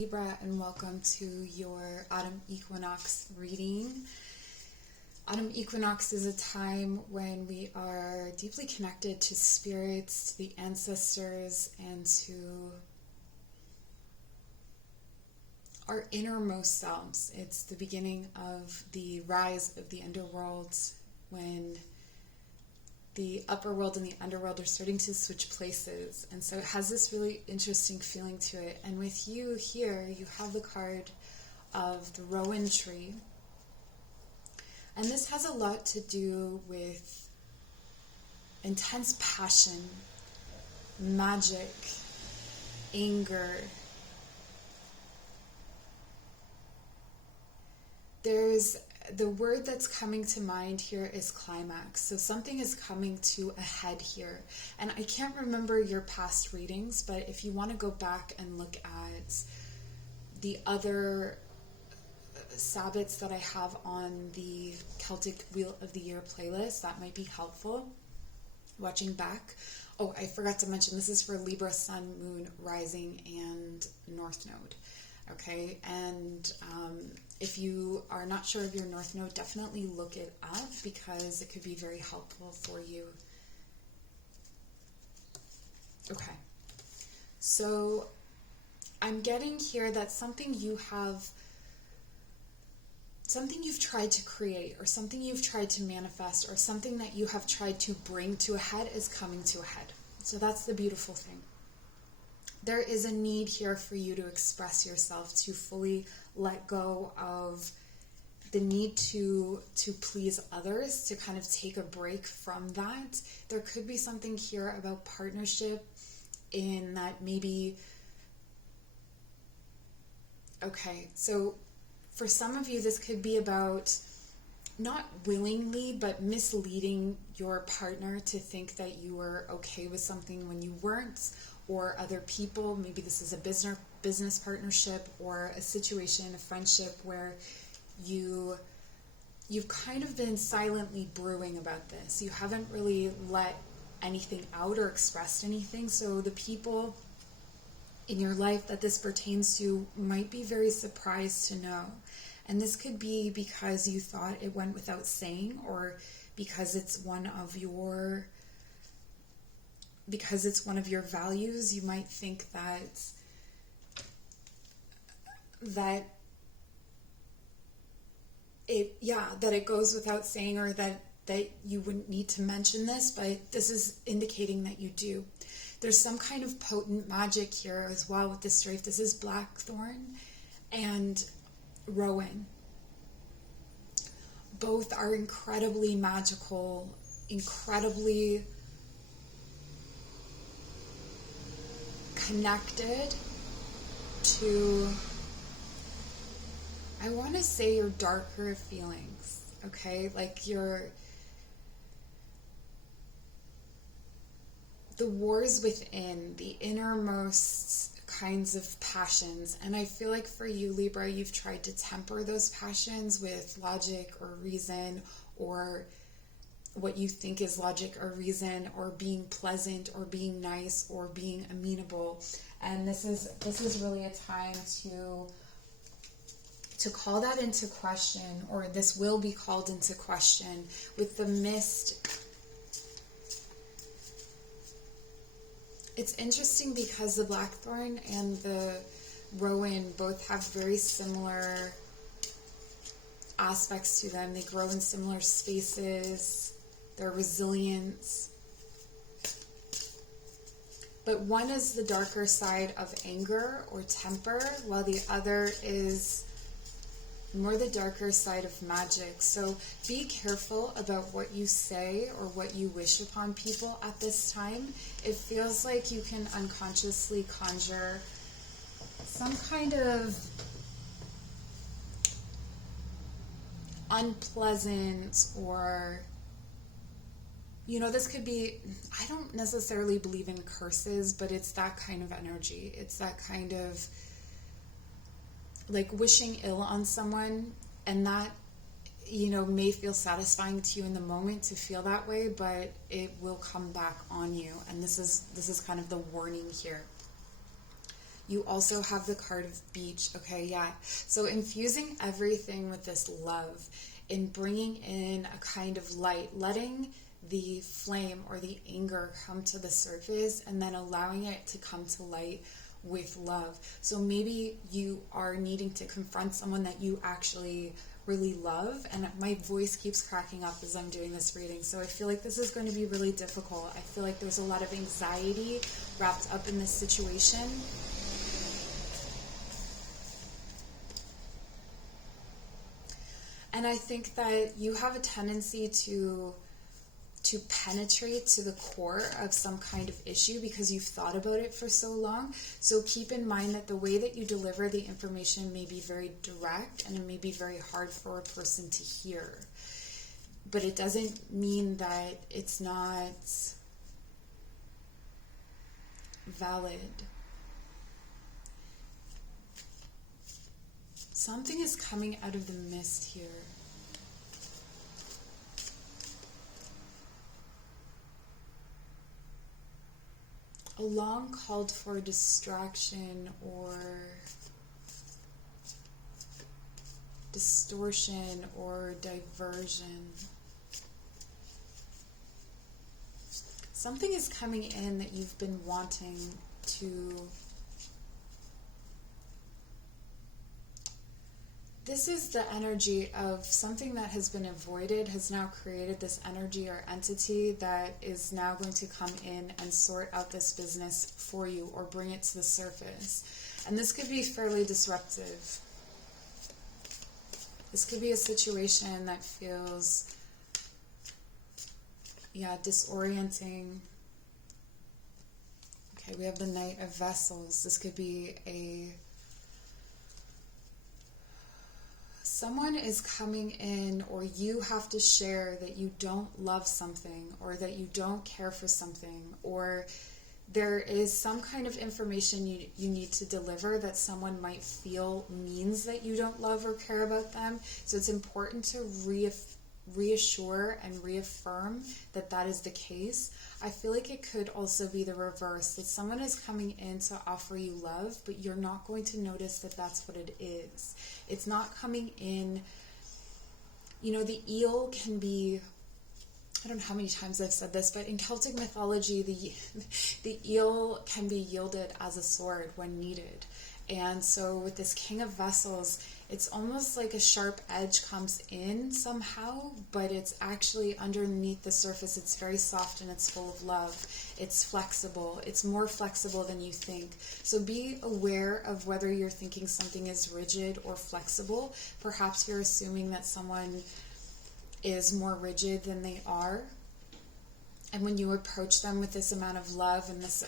Libra, and welcome to your autumn equinox reading. Autumn equinox is a time when we are deeply connected to spirits, to the ancestors, and to our innermost selves. It's the beginning of the rise of the underworld, when the upper world and the underworld are starting to switch places, and so it has this really interesting feeling to it. And with you here, you have the card of the rowan tree, and this has a lot to do with intense passion, magic, anger. The word that's coming to mind here is climax. So something is coming to a head here. And I can't remember your past readings, but if you want to go back and look at the other Sabbats that I have on the Celtic Wheel of the Year playlist, that might be helpful. Watching back. Oh, I forgot to mention, this is for Libra Sun, Moon, Rising, and North Node. Okay, and if you are not sure of your North Node, definitely look it up because it could be very helpful for you. Okay, so I'm getting here that something you've tried to create, or something you've tried to manifest, or something that you have tried to bring to a head is coming to a head. So that's the beautiful thing. There is a need here for you to express yourself, to fully let go of the need to please others, to kind of take a break from that. There could be something here about partnership, in that maybe, okay, so for some of you, this could be about not willingly, but misleading your partner to think that you were okay with something when you weren't, or other people. Maybe this is a business partnership, or a situation, a friendship, where you've kind of been silently brewing about this. You haven't really let anything out or expressed anything. So the people in your life that this pertains to might be very surprised to know. And this could be because you thought it went without saying, or because it's one of your values. You might think that it goes without saying, or that you wouldn't need to mention this, but this is indicating that you do. There's some kind of potent magic here as well with this strafe. This is blackthorn and rowan. Both are incredibly magical, incredibly connected to, I want to say, your darker feelings, okay? Like the wars within, the innermost kinds of passions. And I feel like for you, Libra, you've tried to temper those passions with logic or reason, or what you think is logic or reason, or being pleasant, or being nice, or being amenable. And this is really a time to call that into question, or this will be called into question with the mist. It's interesting because the blackthorn and the rowan both have very similar aspects to them. They grow in similar spaces. They're resilient. But one is the darker side of anger or temper, while the other is more the darker side of magic. So be careful about what you say or what you wish upon people at this time. It feels like you can unconsciously conjure some kind of unpleasant, or, this could be, I don't necessarily believe in curses, but it's that kind of energy. It's that kind of like wishing ill on someone, and that, may feel satisfying to you in the moment to feel that way, but it will come back on you. And this is kind of the warning here. You also have the card of beach, okay? Yeah. So infusing everything with this love, in bringing in a kind of light, letting the flame or the anger come to the surface and then allowing it to come to light with love. So maybe you are needing to confront someone that you actually really love, and my voice keeps cracking up as I'm doing this reading, so I feel like this is going to be really difficult. I feel like there's a lot of anxiety wrapped up in this situation. And I think that you have a tendency to penetrate to the core of some kind of issue because you've thought about it for so long. So keep in mind that the way that you deliver the information may be very direct and it may be very hard for a person to hear. But it doesn't mean that it's not valid. Something is coming out of the mist here. A long called for distraction or distortion or diversion. Something is coming in that you've been wanting to. This is the energy of something that has been avoided, has now created this energy or entity that is now going to come in and sort out this business for you or bring it to the surface. And this could be fairly disruptive. This could be a situation that feels, disorienting. Okay, we have the Knight of Vessels. This could be someone is coming in, or you have to share that you don't love something, or that you don't care for something, or there is some kind of information you need to deliver that someone might feel means that you don't love or care about them. So it's important to reassure and reaffirm that that is the case. I feel like it could also be the reverse, that someone is coming in to offer you love, but you're not going to notice that that's what it is. It's not coming in, the eel can be, I don't know how many times I've said this, but in Celtic mythology, the eel can be wielded as a sword when needed. And so with this King of Vessels, it's almost like a sharp edge comes in somehow, but it's actually underneath the surface. It's very soft and it's full of love. It's flexible. It's more flexible than you think. So be aware of whether you're thinking something is rigid or flexible. Perhaps you're assuming that someone is more rigid than they are. And when you approach them with this amount of love and this,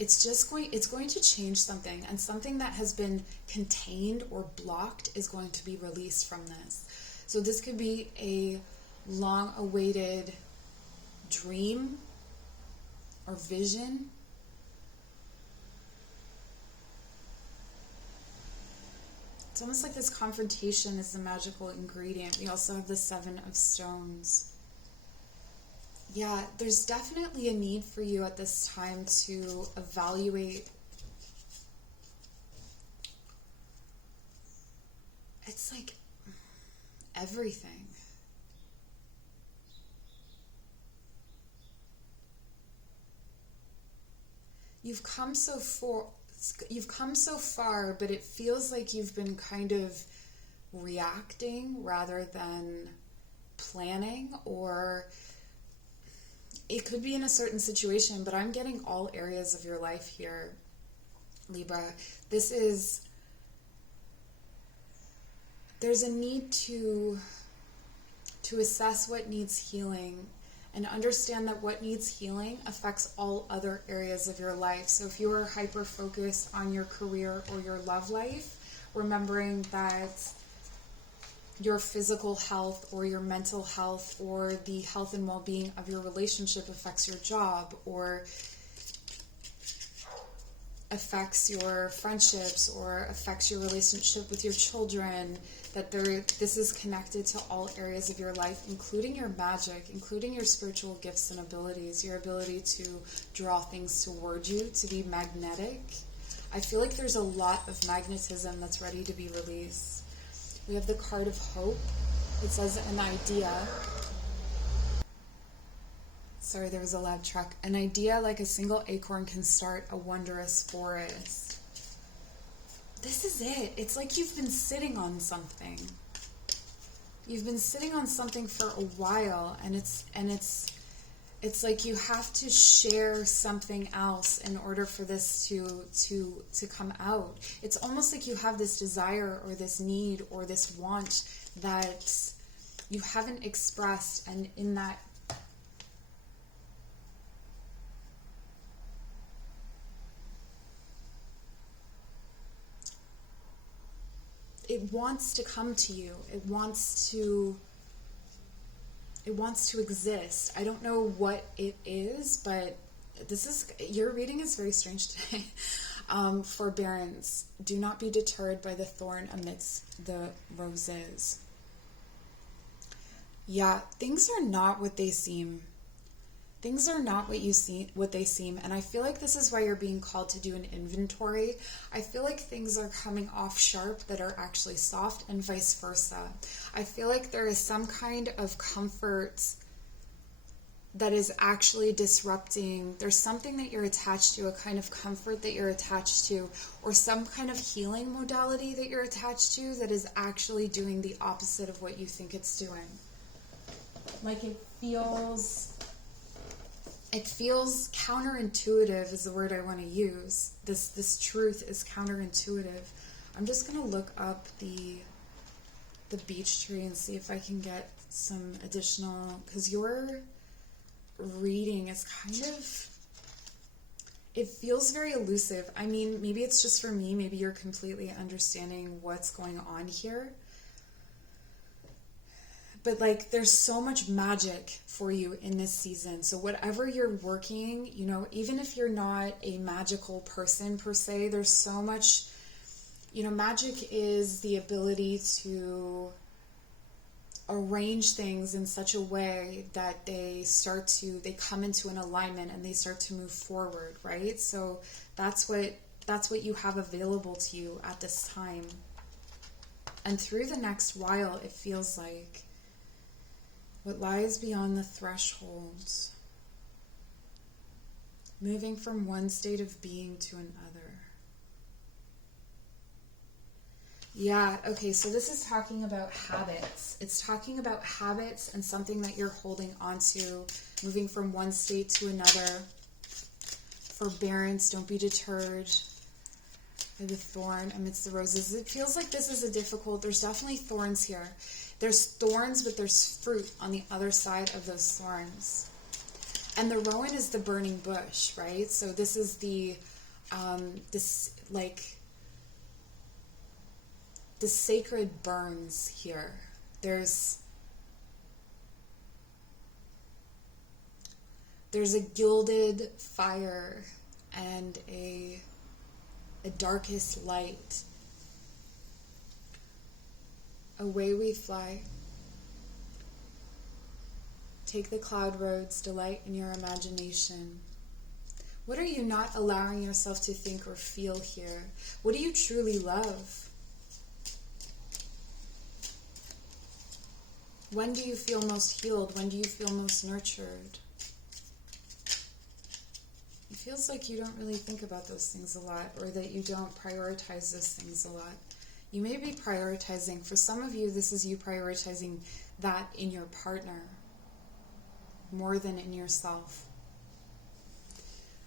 it's going to change something, and something that has been contained or blocked is going to be released from this. So this could be a long-awaited dream or vision. It's almost like this confrontation is the magical ingredient. We also have the Seven of Stones. Yeah, there's definitely a need for you at this time to evaluate. It's like everything. You've come so far, but it feels like you've been kind of reacting rather than planning, or it could be in a certain situation, but I'm getting all areas of your life here, Libra. There's a need to assess what needs healing and understand that what needs healing affects all other areas of your life. So if you are hyper-focused on your career or your love life, remembering that your physical health or your mental health or the health and well-being of your relationship affects your job or affects your friendships or affects your relationship with your children, that this is connected to all areas of your life, including your magic, including your spiritual gifts and abilities, your ability to draw things toward you, to be magnetic. I feel like there's a lot of magnetism that's ready to be released. We have the card of hope. It says an idea. Sorry, there was a loud truck. An idea like a single acorn can start a wondrous forest. This is it. It's like you've been sitting on something. You've been sitting on something for a while, and it's like you have to share something else in order for this to come out. It's almost like you have this desire or this need or this want that you haven't expressed, and in that it wants to come to you. It wants to exist. I don't know what it is, but your reading is very strange today. Forbearance. Do not be deterred by the thorn amidst the roses. Yeah, things are not what they seem. Things are not what they seem, and I feel like this is why you're being called to do an inventory. I feel like things are coming off sharp that are actually soft, and vice versa. I feel like there is some kind of comfort that is actually disrupting. There's something that you're attached to, a kind of comfort that you're attached to, or some kind of healing modality that you're attached to that is actually doing the opposite of what you think it's doing. Like it feels counterintuitive is the word I want to use. This truth is counterintuitive. I'm just going to look up the beech tree and see if I can get some additional, because your reading is kind of, it feels very elusive. I mean, maybe it's just for me. Maybe you're completely understanding what's going on here. But like, there's so much magic for you in this season. So whatever you're working, even if you're not a magical person per se, there's so much, magic is the ability to arrange things in such a way that they come into an alignment and they start to move forward, right? So that's what you have available to you at this time. And through the next while, it feels like what lies beyond the threshold, moving from one state of being to another. Yeah, okay, so this is talking about habits. It's talking about habits and something that you're holding onto, moving from one state to another. Forbearance, don't be deterred by the thorn amidst the roses. It feels like this is there's definitely thorns here. There's thorns, but there's fruit on the other side of those thorns. And the rowan is the burning bush, right? So this is the sacred burns here. There's a gilded fire and a darkest light. Away we fly. Take the cloud roads, delight in your imagination. What are you not allowing yourself to think or feel here? What do you truly love? When do you feel most healed? When do you feel most nurtured? It feels like you don't really think about those things a lot, or that you don't prioritize those things a lot. You may be prioritizing, for some of you, this is you prioritizing that in your partner more than in yourself.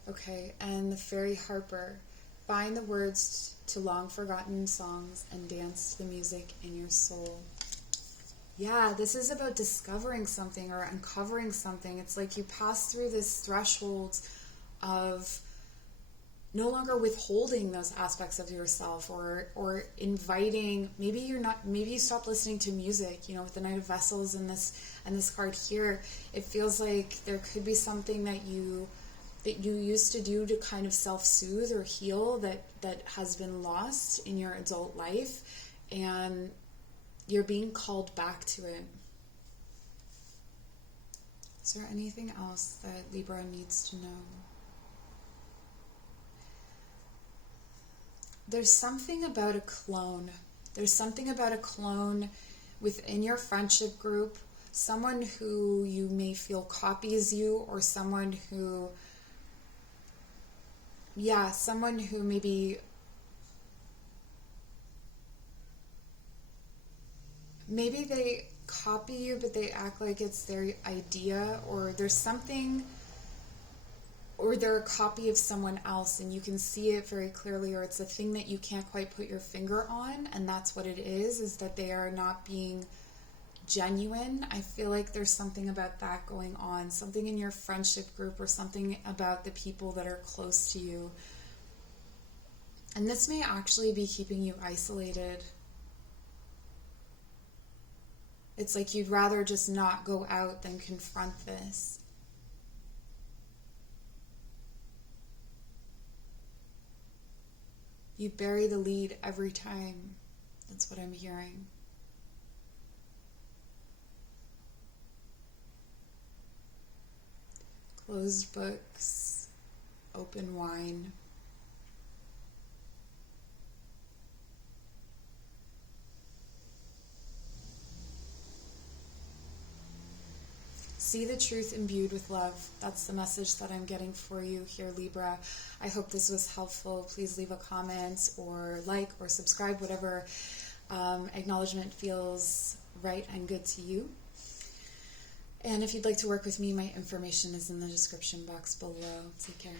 Okay, and the fairy harper. Find the words to long-forgotten songs and dance to the music in your soul. Yeah, this is about discovering something or uncovering something. It's like you pass through this threshold of no longer withholding those aspects of yourself, or inviting. Maybe you stopped listening to music, with the Knight of Vessels and this card here. It feels like there could be something that you used to do to kind of self-soothe or heal that has been lost in your adult life, and you're being called back to it. Is there anything else that Libra needs to know? there's something about a clone. There's something about a clone within your friendship group, someone who you may feel copies you, or someone who, someone who maybe they copy you, but they act like it's their idea, or there's something, or they're a copy of someone else and you can see it very clearly, or it's a thing that you can't quite put your finger on, and that's what it is that they are not being genuine. I feel like there's something about that going on, something in your friendship group, or something about the people that are close to you. And this may actually be keeping you isolated. It's like you'd rather just not go out than confront this. You bury the lead every time. That's what I'm hearing. Closed books, open wine. See the truth imbued with love. That's the message that I'm getting for you here, Libra. I hope this was helpful. Please leave a comment or like or subscribe, whatever acknowledgement feels right and good to you. And if you'd like to work with me, my information is in the description box below. Take care.